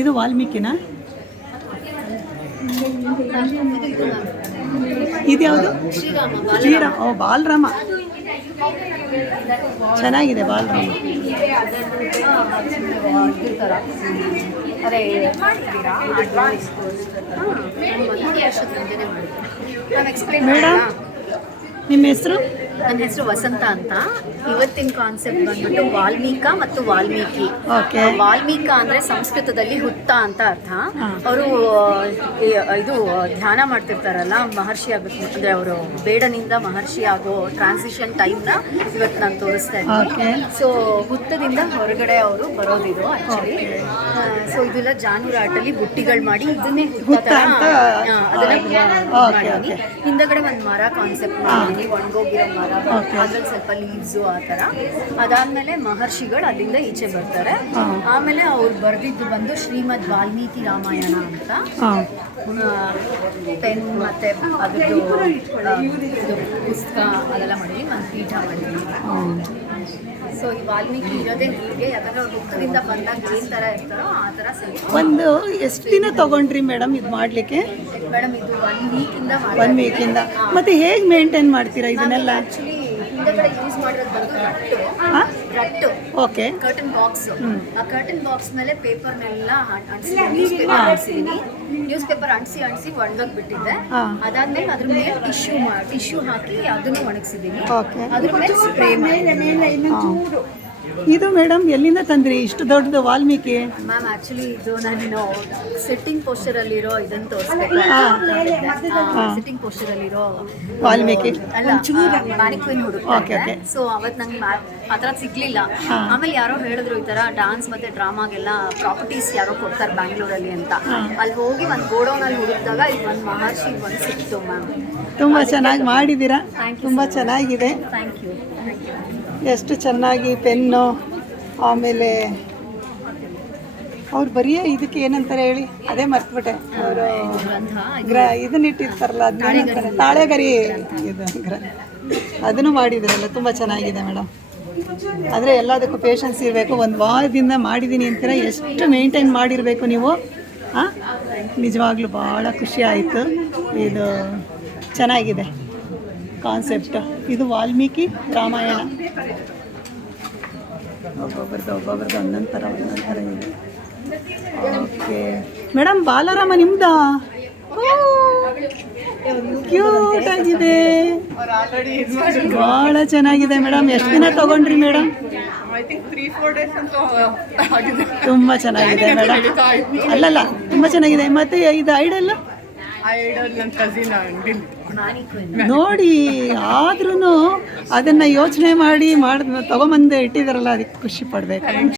ಇದು ವಾಲ್ಮೀಕಿನ? ಇದು ಯಾವುದು ಶ್ರೀರಾಮ ಓ ಬಾಲರಾಮ. ಚೆನ್ನಾಗಿದೆ ಬಾಲರಾಮ. ಮೇಡಮ್ ನಿಮ್ಮ ಹೆಸರು? ನನ್ನ ಹೆಸರು ವಸಂತ ಅಂತ. ಇವತ್ತಿನ ಕಾನ್ಸೆಪ್ಟ್ ಬಂದ್ಬಿಟ್ಟು ವಾಲ್ಮೀಕ ಮತ್ತು ವಾಲ್ಮೀಕಿ. ವಾಲ್ಮೀಕ ಅಂದ್ರೆ ಸಂಸ್ಕೃತದಲ್ಲಿ ಹುತ್ತ ಅಂತ ಅರ್ಥ. ಅವರು ಇದು ಧ್ಯಾನ ಮಾಡ್ತಿರ್ತಾರಲ್ಲ ಮಹರ್ಷಿ ಆಗುತ್ತೆ ಅಂದ್ರೆ ಅವರು ಬೇಡನಿಂದ ಮಹರ್ಷಿ ಆಗೋ ಟ್ರಾನ್ಸಿಷನ್ನ ಇವತ್ತು ನಾನು ತೋರಿಸ್ತಾ ಇದ್ದೀನಿ. ಸೊ ಹುತ್ತದಿಂದ ಹೊರಗಡೆ ಅವರು ಬರೋದಿದು ಆಕ್ಚುಲಿ ಸೊ ಇದೆಲ್ಲ ಜಾನುರಾಟಲ್ಲಿ ಬುಟ್ಟಿಗಳು ಮಾಡಿ ಇದನ್ನೇ ಹುತ್ತ ಅದನ್ನ ಹಿಂದಗಡೆ ಒಂದು ಮರ ಕಾನ್ಸೆಪ್ಟ್ ಮಾಡಿ ಒಣಗೋಗಿರೋ ಮರ. ಅದ್ರಲ್ಲಿ ಸ್ವಲ್ಪ ಲೀವ್ಸು ಆ ಥರ. ಅದಾದ್ಮೇಲೆ ಮಹರ್ಷಿಗಳು ಅಲ್ಲಿಂದ ಈಚೆ ಬರ್ತಾರೆ. ಆಮೇಲೆ ಅವ್ರು ಬರ್ದಿದ್ದು ಬಂದು ಶ್ರೀಮದ್ ವಾಲ್ಮೀಕಿ ರಾಮಾಯಣ ಅಂತ. ಪೆನ್ ಮತ್ತೆ ಅದ್ರದ್ದು ಪುಸ್ತಕ ಅದೆಲ್ಲ ಮಾಡಿದ್ವಿ ಒಂದು ಪೀಠ ಮಾಡಿದ್ವಿ ಸೊ ಈ ವಾಲ್ಮೀಕಿ ಇರೋದೇ ಹೀಗೆ ಯಾಕಂದ್ರೆ ಅವ್ರು ಹುತ್ತದಿಂದ ಬಂದಾಗ ಏನ್ ತರ ಇರ್ತಾರೋ ಆ ತರ ಸ್ವಲ್ಪ ಒಂದು ಎಷ್ಟು ದಿನ ತಗೊಂಡ್ರಿ ಮೇಡಮ್ ಇದು ಮಾಡಲಿಕ್ಕೆ? ಮೇಡಮ್ ಇದು ಒನ್ ವೀಕ್ ಇಂದ ಒನ್ ವೀಕಿಂದ ಮತ್ತೆ ಹೇಗೆ ಮೇಂಟೈನ್ ಮಾಡ್ತೀರಾ ಇದನ್ನೆಲ್ಲ? ಆಕ್ಚುಲಿ ಹಿಂದಗಡೆ ಯೂಸ್ ಮಾಡಿರೋದು ಬಂದು ರಟ್ಟು. ರಟ್ಟು. ಓಕೆ ಕರ್ಟನ್ ಬಾಕ್ಸ್ ಆ ಕರ್ಟನ್ ಬಾಕ್ಸ್ ಮೇಲೆ ಪೇಪರ್ನೆಲ್ಲ ಅಂಟಿಸಿ ನ್ಯೂಸ್ ಪೇಪರ್ ಅಂಟಿಸಿದೀನಿ. ನ್ಯೂಸ್ ಪೇಪರ್ ಅಂಟಿಸಿ ಅಂಟಿಸಿ ಒಣಗಕ್ ಬಿಟ್ಟಿದ್ದೆ ಹಾ. ಅದಾದ್ಮೇಲೆ ಅದ್ರ ಮೇಲೆ ಟಿಶ್ಯೂ ಟಿಶ್ಯೂ ಹಾಕಿ ಅದನ್ನು ಒಣಗಿಸಿದೀನಿ. ಓಕೆ ಅದ್ರ ಮೇಲೆ ಸ್ಪ್ರೇ ಮಾಡಿ ಇದು ಮೇಡಮ್ ಎಲ್ಲಿಂದ ತಂದ್ರಿ? ಇಷ್ಟು ದೊಡ್ಡದು ವಾಲ್ಮೀಕಿ. ಮ್ಯಾಮ್ ಆಕ್ಚುಲಿ ಇದು ನಾನು ಸಿಟ್ಟಿಂಗ್ ಪೋಸ್ಟರ್ ಅಲ್ಲಿರೋ ಇದನ್ನ ತೋರಿಸ್ಬೇಕು? ಸಿಟ್ಟಿಂಗ್ ಪೋಸ್ಟರ್ ಅಲ್ಲಿರೋ ವಾಲ್ಮೀಕಿ. ಅಲ್ಲ ಹುಡುಕ್ತಾರೆ okay. ಸೊ ಅವತ್ ನಂಗೆ ಆ ಥರ ಸಿಗ್ಲಿಲ್ಲ. ಆಮೇಲೆ ಯಾರೋ ಹೇಳಿದ್ರು ಈ ತರ ಡಾನ್ಸ್ ಮತ್ತೆ ಡ್ರಾಮಾಗೆಲ್ಲ ಪ್ರಾಪರ್ಟೀಸ್ ಯಾರೋ ಕೊಡ್ತಾರೆ ಬ್ಯಾಂಗ್ಳೂರಲ್ಲಿ ಅಂತ. ಅಲ್ಲಿ ಹೋಗಿ ಒಂದು ಗೋಡೌನಲ್ಲಿ ಹುಡುಕಿದಾಗ ಇದು ಒಂದು ಮಹರ್ಷಿ ಒಂದು ಸಿಕ್ತು ಮ್ಯಾಮ್ ತುಂಬಾ ಚೆನ್ನಾಗಿ ಮಾಡಿದೀರಾ? ತ್ಯಾಂಕ್ ಯು ತುಂಬಾ ಚೆನ್ನಾಗಿದೆ. ಥ್ಯಾಂಕ್ ಯು ಎಷ್ಟು ಚೆನ್ನಾಗಿ ಪೆನ್ನು, ಆಮೇಲೆ ಅವ್ರು ಬರೀ ಇದಕ್ಕೆ ಏನಂತಾರೆ ಹೇಳಿ? ಅದೇ ಮರ್ತ್ಬಿಟ್ಟೆ. ಅವರು ಗ್ರ ಇದನ್ನ ಇಟ್ಟಿರ್ತಾರಲ್ಲ ಅದನ್ನ ತಾಳೆಗರಿ ಇದು ಗ್ರ ಅದನ್ನು ಮಾಡಿದ್ರಲ್ಲ, ತುಂಬ ಚೆನ್ನಾಗಿದೆ ಮೇಡಮ್ ಆದರೆ ಎಲ್ಲದಕ್ಕೂ ಪೇಷನ್ಸ್ ಇರಬೇಕು. ಒಂದು ವಾರದಿಂದ ಮಾಡಿದ್ದೀನಿ ಅಂತೀರ? ಎಷ್ಟು ಮೇಂಟೈನ್ ಮಾಡಿರಬೇಕು ನೀವು? ಹಾಂ ನಿಜವಾಗ್ಲೂ ಭಾಳ ಖುಷಿ ಆಯಿತು. ಇದು ಚೆನ್ನಾಗಿದೆ. ಕಾನ್ಸೆಪ್ಟ್. ಇದು ವಾಲ್ಮೀಕಿ ರಾಮಾಯಣ. ಒಬ್ಬೊಬ್ರದ್ದು ಒಬ್ಬೊಬ್ರದ್ದು ಒಂದೊಂದು ಥರ ಒಂದೊಂದು ಥರ ಇದೆ. ಓಕೆ. ಮೇಡಮ್ ಬಾಲರಾಮ ನಿಮ್ದಾ? ಕ್ಯೂಟ್ ಆಗಿದೆ. ಭಾಳ ಚೆನ್ನಾಗಿದೆ ಮೇಡಮ್ ಎಷ್ಟು ದಿನ ತಗೊಂಡ್ರಿ madam I think three four days ಅಂತ ಆಗಿದೆ. ತುಂಬ ಚೆನ್ನಾಗಿದೆ ಮೇಡಮ್ ಅಲ್ಲಲ್ಲ ತುಂಬ ಚೆನ್ನಾಗಿದೆ. ಮತ್ತೆ ಇದು ಐಡಲ್ ಐಡಲ್ ನನ್ನ ಕಸಿನ್ ನೋಡಿ ಆದ್ರೂ ಅದನ್ನು ಯೋಚನೆ ಮಾಡಿ ಮಾಡ್ ತಗೊಂಬಂದೆ ಇಟ್ಟಿದಾರಲ್ಲ ಅದಕ್ಕೆ ಖುಷಿ ಪಡಬೇಕು.